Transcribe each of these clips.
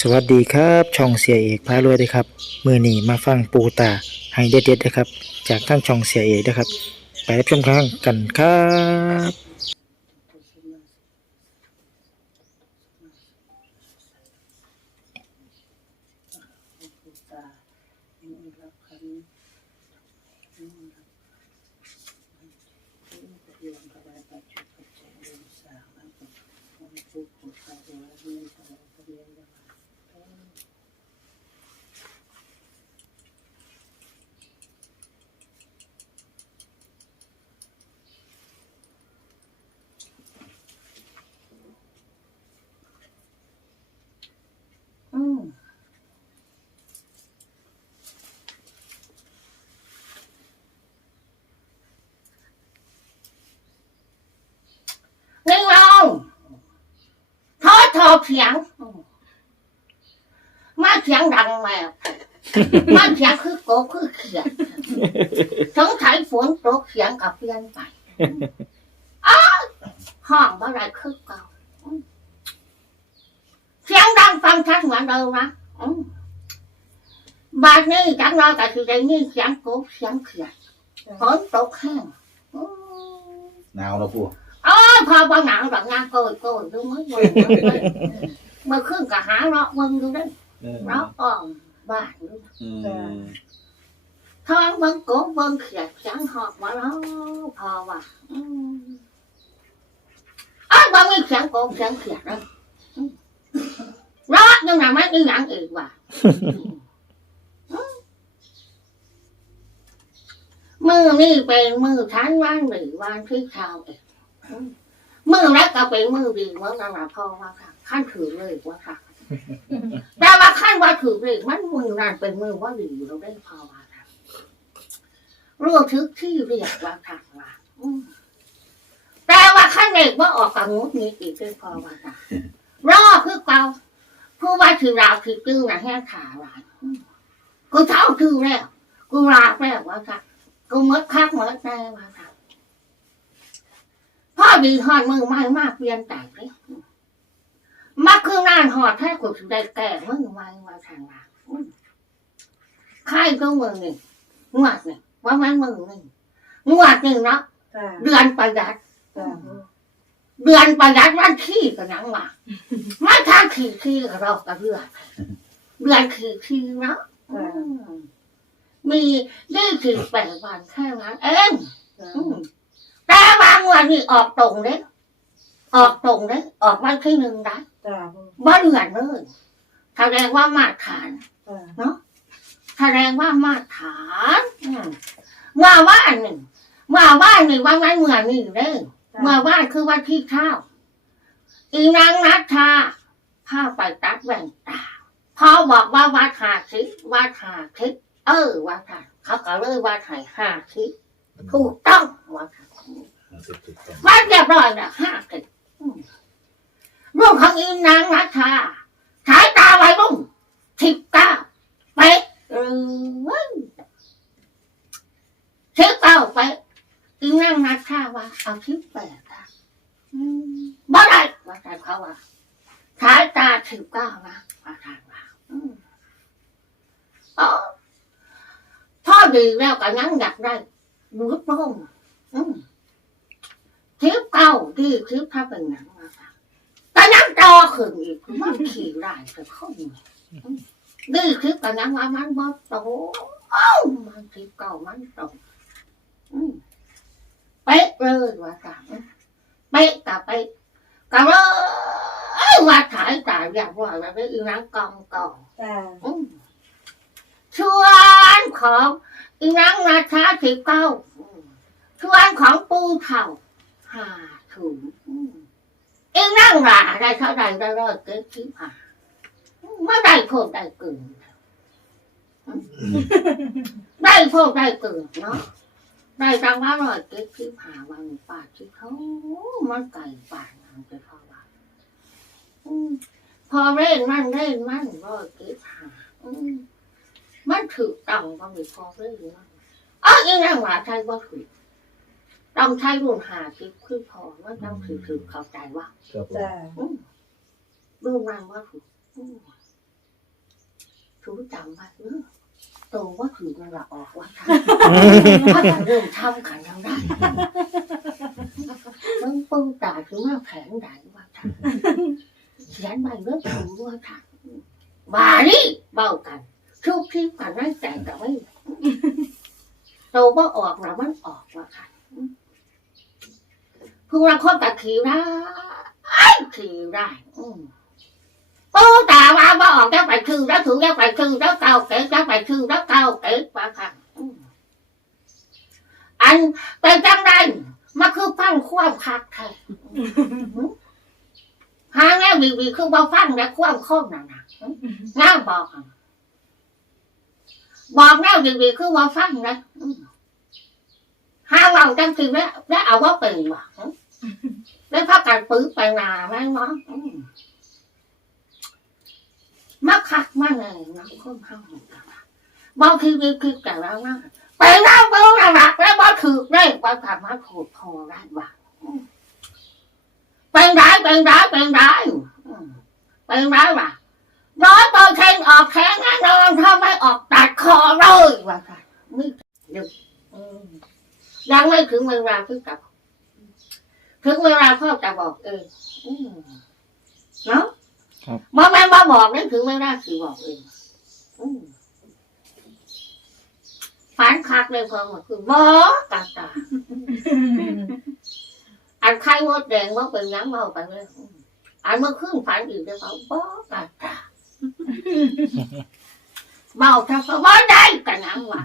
สวัสดีครับช่องเสียเอกพารวยด้วยครับมือหนีมาฟังปูตาให้เด็ดๆนะครับ จากทั้งช่องเสียเอกนะครับ ไปรับชมครั้งกันครับ เสียงมมาเสียงดังแมวมาเสียงคือโกบคือเขียดสงสัยฝนตกเสียงกับเพี้ยนไปอ้าห้องอะไรคือเก่าอืมเสียงดังฟังชัดเหมือนเดิมนะบาดนี้จังน้อยก็คือได้ยินเสียงโกเสียงเขียดฝนตกแห้งหนาวแล้วปู อ๋อพอบ่หนาวดอกงานโกยโกยดูมั้ยมึงเมื่อคืนก็หาเนาะมึงดูได้เออเนาะอ่อมบ้านดูอืมท้องเบิ่งโกบเบิ่งเขียดจังหอกมาแล้วพอว่ะอืมอ้าวบ่มีเสียงโกบเสียงเขียดเลยอืมรอดยังไงไม่มีหยังอีกว่ะอืมมือนี่เป็นมือทันวันหรือวันที่เช้าเองอื มือแรกก็เป็นมือดีเมื่อกันละพ่อว่าค่ะขั้นถือเลยว่าค่ะ แต่ว่าขั้นว่าถือเลยมันมือนั่นเป็นมือว่าดีเราได้พอว่าค่ะรู้ทึกที่เรียกว่าค่ะว่าแต่ว่าขั้นเอกว่าออกกับงุดนี้อีกได้พอว่าค่ะรอคือเก่าผู้ว่าถือราวถือตื้อนะแห้งขาหลานกูเท่าถือแล้วกูลาแล้วว่าค่ะกูมดคักมดแน่ว่าค่ะ ดีหอนมือไม่มากเปลี่ยนแต่เลยมาคือนานหอดแท้กูถึงได้แก่มึงไว้มาทางหลังอืมใครก็มึงนี่งวดนี่ว่ามันมึงนี่งวดนี่เนาะจ้าเดือนประหยัดจ้าเดือนประหยัดวันขี้กันยังวะไม่ทางขี้ขี้กับเรากับเดือนเดือนขี้ขี้เนาะอืมมียี่สิบแปดวันแค่นั้นเองจ้าอืม แต่บางวันนี่ออกตรงเด้ออกตรงเด้ออกวันที่หนึ่งได้จ้าบ่เหลือนเลยแสดงว่ามาตรฐานจ้าแสดงว่ามาตรฐานอืมว่าว่าหนึ่งว่าว่าหนึ่งว่างั้นเมื่อนี่เด้อเมื่อว่าคือวันที่เท่าอีนางนัทธาพาไปตัดแว่นตาพอบอกว่าวัดหาชิวัดหาชิเออวัดหาเขาก็เลยวัดหายหาชิถูกต้องวัดหา สุดสุดๆวัดเรียบร้อยนะห้าสิบอืมรูปของอีนางนัทธาสายตาไว้รุ่งสิบเก้าไปเออสิบเก้าไปอีนางนัทธาว่าเอาสิบแปดค่ะอืมบ่ได้ว่าแต่เขาว่าสายตาสิบเก้านะว่าทางว่าอ๋อพ่อดีแล้วก็ยังอยากได้รูปร่งอืมคลิป เก่าที่คลิปถ้าเป็นหนังมาค่ะแต่ยังจอขึ้นอีกมันขี่ได้แต่ข้อมูลนี่คลิปกับยังว่ามันบอโตเอ้ามันคลิปเก่ามันโตเป๊ะเลยว่าค่ะเป๊ะกับเป๊ะกับเลยว่าถ่ายจ่ายอยากว่าแบบอีนังกองกองชวนของอีนังนาชาสิบเก้าชวนของปูเถ่าหา ถุงอืมเองนั่งหลาได้เท่าใดได้ร้อยเก็บสิบห้าไม่ได้โพดได้เกึ่งได้โพดได้เกึ่งเนาะได้จังว่าร้อยเก็บสิบห้าวันป่าที่เขามันไก่ป่านันจะเข้าว่าพอเล่นมันเล่นมันร้อยเก็บห้ามันถือตังก็มีพอเล่นมันอ๋ออีนั่งหลาใช่ว่าถือ ต้องใช้รุ่นหาคิดคือพอว่าต้องถือถือเข้าใจว่าครับผมจ้าอืมรุ่นนางว่าถูกอืมรู้จำไว้เออโตว่าถือมันละออกว่าทำถ้าเริ่มทำกันยังได้มึงปึ้งตาถึงว่าแข็งได้ว่าทำเขียนใบเลือกถูว่าทำว่านี่เบากันทุกที่กันนั่งแต่งกับไม่โตว่าออกแล้วมันออกว่าค่ะ พวกเราคนกับขี่ได้ขี่ได้อืมปูตาว่าบ่ออกแล้วไปคือแล้วถูกแล้วไปคือแล้วเก่าเก๋แล้วไปคือแล้วเก่าเก๋ว่าค่ะอันเป็นจังไดมาคือฟังความคักแท้หาแง่บีบีคือบ่ฟังและความคมนั่นน่ะง่าบอกบอกแง่บีบีคือบ่ฟังนะอืมหาเราจังสิแล้วแล้วเอาว่าเป็นว่ะ แล้วพักกันปื้อไปนาแม่งเนาะมมาคักมาเลยน้ำข้นข้าวหมูกระทะบางทีมีคือแต่แล้วนะไปน้ำเบิ้งระดับแล้วบ่ถือได้บ่สามารถถูกคอได้บ้างเป็นไรเป็นไรเป็นไรอืมเป็นไรวะร้อยเปอร์เซ็นต์ออกแข็งแน่นอนถ้าไม่ออกตัดคอเลยว่าค่ะนี่เดี๋ยวยังไม่ถึงเวลาที่จะ ถึงเวลาพ่อจะบอกเองอืมเนาะบ่แม่นบ่บอกนั่นคือไม่ได้คือบอกเองอืมฝันคักเลยพอหมดคือบอกกาตาอันไข่มดแดงว่าเป็นหยังเมาไปเลยอืมอันเมื่อคืนฝันอีกเลยเขาบอกกาตาเมาถ้าเขาบ่ได้กันยังวะ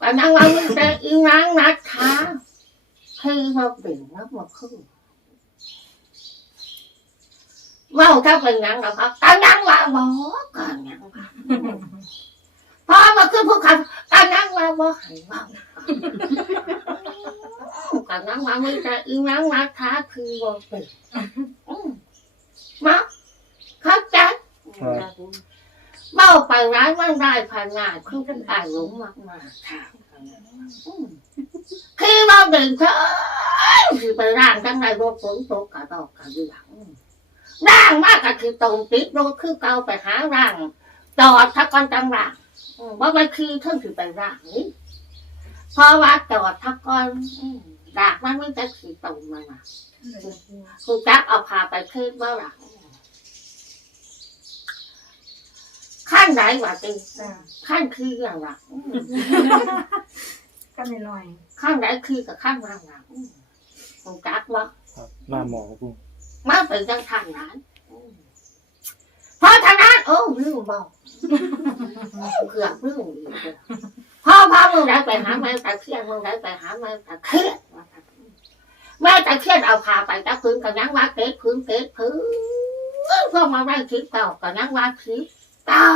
กันยังว่ามึงจะอีนางนัดท้า ให้มาเปลี่ยนนับมาคืนเมาถ้าเป็นหยังเราครับกันยังว่าบ่กันยังว่าพอมาขึ้นภูเขากันยังว่าบ่ให้เมากันยังว่าไม่แต่อีนังมาท้าคือบ่เป็นอืมมาเข้าใจเมาไปร้ายมันได้ผ่านงานคือเป็นอารมณ์มากมากค่ะอืม คือเราเดินเถอะคือไปร่างทั้งในรถฝนตกกระดอกกระเดื่องร่างมากก็คือตรงติดรถคือเก่าไปหาร่างจอดทักก่อนจังร่างอืมว่ามันคือเท่าถือไปร่างนี้เพราะว่าจอดทักก่อนร่างมันไม่จะขี่ตรงมันนะคือจักเอาพาไปเทศว่าหลัง ขั้นไหนวะตีจ้ะขั้นคืออย่างไรอืมก็ไม่ลอยขั้นไหนคือกับขั้นร่างหลังอืมคือจักว่าครับมาหมอปูมันเป็นจังทางนั้นอืมเพราะฉะนั้นโอ้ลืมบอกเกือบลืมอีกเลยพ่อพ่อมึงได้ไปหาแม่ตะเคียนมึงได้ไปหาแม่ตะเคียนแม่ตะเคียนเอาพาไปตะพื้นกับนังว่าเก็บพื้นเก็บพื้นพ่อมาได้คิดเก่ากับนังว่าคิด เก่า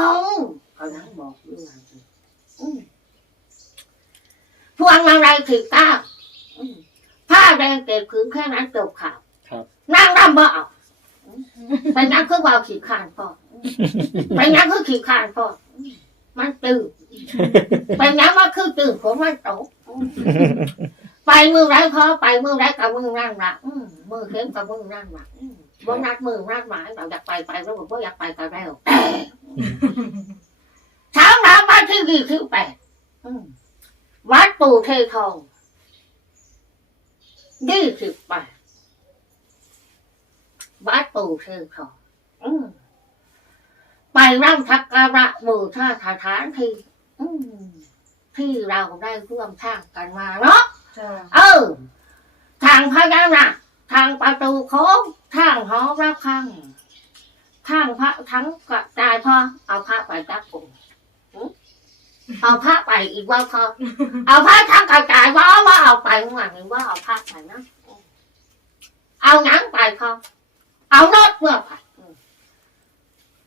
กับนังบอกเรื่องอืมพวงมาลัยคิดเก้าอืมผ้าแดงเก็บพื้นแค่นั้นจบข่าวครับนางรำบ่เอาไปนั่งคือว่าขี่ขานพ่อไปนั่งคือขี่ขานพ่อมันตื่นไปนั่งว่าคือตื่นผมมันตกไปมือไรพ่อไปมือไรกับมือนั่งละอืมมือเข้มกับมือนั่งละอืมบ่นัดมือนัดหมายเราอยากไปไปแล้วบอกว่าอยากไปก็แล้ว แต่เช้าน้ำบ้านที่ดีที่แปดอืมวัดปู่เททองยี่สิบแปดวัดปู่เชิงเขาอืมไปร่ำทักการะบูชาสถานที่อืมที่เราได้ร่วมทางกันมาเนาะจ้ะเออ ทางพญานาคทางประตูโค้งทางหอระฆัง ทางพระทั้งกระจายพอเอาพระไปจักปุ่มเอาพระไปอีกว่าพอเอาพระทั้งกระจายว่าว่าเอาไปเมื่อวานนี้ว่าเอาพระไปนะเอาหนังไปพอเอารถเมื่อไป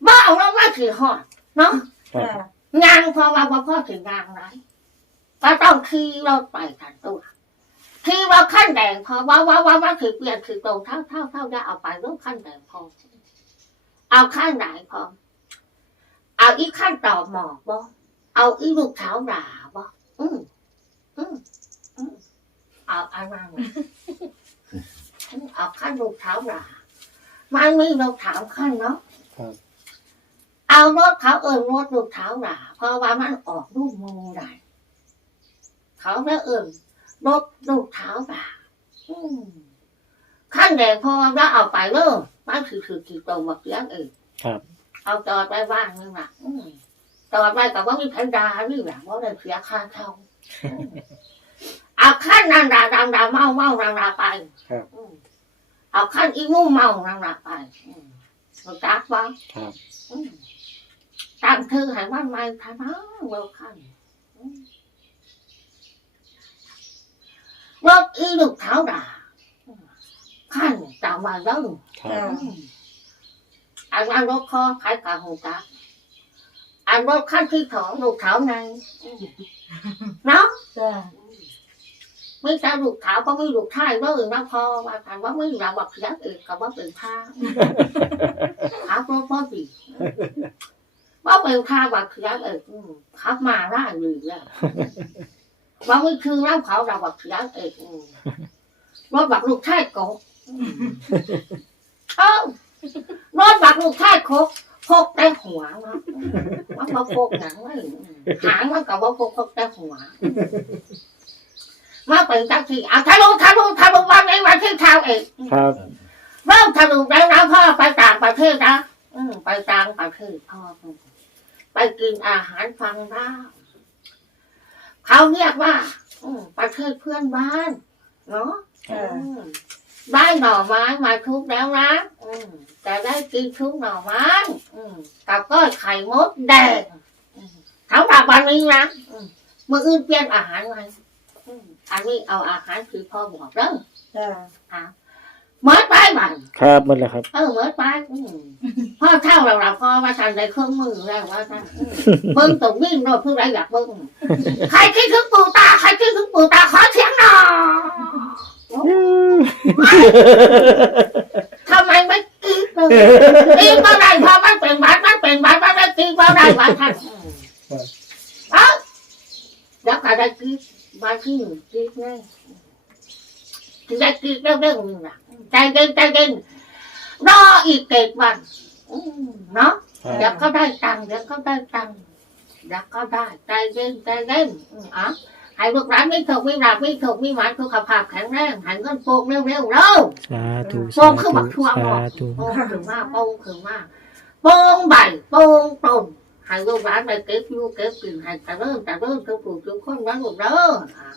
บ้าเอารถมาถือหอดเนาะครับจ้ะงานพอว่าพ่อถึงงานไรก็ต้องขี่รถไปกันตัวขี่รถขั้นแดงพอว่าว่าว่าว่าถือเปลี่ยนถือตรงเท่าเท่าเท่าจะเอาไปรถขั้นแดงพอ เอาขั้นไหนพอเอาอีกขั้นต่อหมอกบ่เอาอีลูกเท้าหราบ่อืมอืมอืมเอาอันนั้นเอาขั้นลูกเท้าหรามันมีลูกเท้าขั้นเนาะครับเอาเอารถเขาเอิญรถลูกเท้าด่าเพราะว่ามันออกลูกมูได้เขาแล้วเอิญรถลูกเท้าด่าอืมขั้นแดงพอแล้วเอาไปเริ่ม มันคือคือกี่ตรงบักเลี้ยงเองครับ เอาจอดไว้บ้านนึงล่ะอืมจอดไว้กับว่ามีพันดานี่แหละว่าได้เสียค่าเช่าอืมเอาขั้นนันดาดังดาเมาเมาดังดาไปครับอืมเอาขั้นอีงูเมาดังดาไปอืมรู้จักบ้างครับอืมตั้งชื่อให้มันใหม่ท่านะเวลคันอืมรถอีลูกเท้าด่าอืม ขั้นจำไว้แล้วครับอืมอันนั้นรถคอขายกาหูกาอันรถขั้นที่สองลูกเท้าในอืมเนาะจ้าไม่ใช่ลูกเท้าก็ไม่ลูกท้ายเมื่อนะพอว่าถามว่าไม่เราบักยักษ์เองกับว่าเป็นท่าขับรถพ่อดีว่าเป็นท่าบักยักษ์เองอืมขับมาได้เลยแล้วว่าไม่คือร่างเขาเราบักยักษ์เองอืมรถบักลูกท้ายกง เอ้ารถบักลูกท้ายโคกโคกแต่หัวเนาะว่ามาโคกหนังเลยหางมันกับว่าโคกโคกแต่หัว มาเป็นจักทีเอาทะลุทะลุทะลุวันนี้วันที่เช้าเองครับเริ่มทะลุแล้วนะพ่อไปต่างประเทศนะอืมไปต่างประเทศพ่ออืมไปกินอาหารฟังได้เขาเรียกว่า อืมประเทศเพื่อนบ้าน เนาะจ้าอืม ได้หน่อไม้มาทุกแล้วนะอืมแต่ได้กินทุกหน่อไม้อืมกับก้อยไข่มดแดงอืมเขาดับวันนี้นะอืมมื่ออื่นเปลี่ยนอาหารไงอืมอันนี้เอาอาหารคือพ่อบอกเด้อจ้าอะเมื่อไปบันครับหมดแล้วครับ เออเมื่อไปอืมพ่อเท่าเราเราพ่อว่าทันได้เครื่องมือแล้วว่าท่านอืมเบิ้งตรงวิ่งโน่นเพื่ออะไรอยากเบิ้งใครคิดถึงปู่ตาใครคิดถึงปู่ตาขอเสียงหน่อย ทำไมไม่กรีดเลยกรีดมาได้เพราะมันเป็นบัตรมันเป็นบัตรมันไม่กรีดมาได้บัตรท่านเอ้าแล้วก็ได้กรีดมาที่หนึ่งกรีไงถึงได้กรีดเรื่องๆหนึ่งนะใจเย็นใจเย็นรออีกเจ็ดวันเนาะเดี๋ยวก็ได้ตังค์เดี๋ยวก็ได้ตังค์เดี๋ยวก็ได้ใจเย็นใจเย็นอืมอะ ให้ลูกหลานไม่ถูกไม่หลับไม่ถูกไม่หวานสุขภาพแข็งแรงให้เงินโปกเร็วๆเร็วสาธุโปสางคือธุบักทั่วหมสาดธุโปงขึ้นมาโปงขึ้นมาโปงใบโปงต้นให้ลูกหลานไปเก็บอยู่เก็บกินให้แต่เริ่มแต่เริ่มทุกผู้ทุกคนว่าลูกเด้ออะ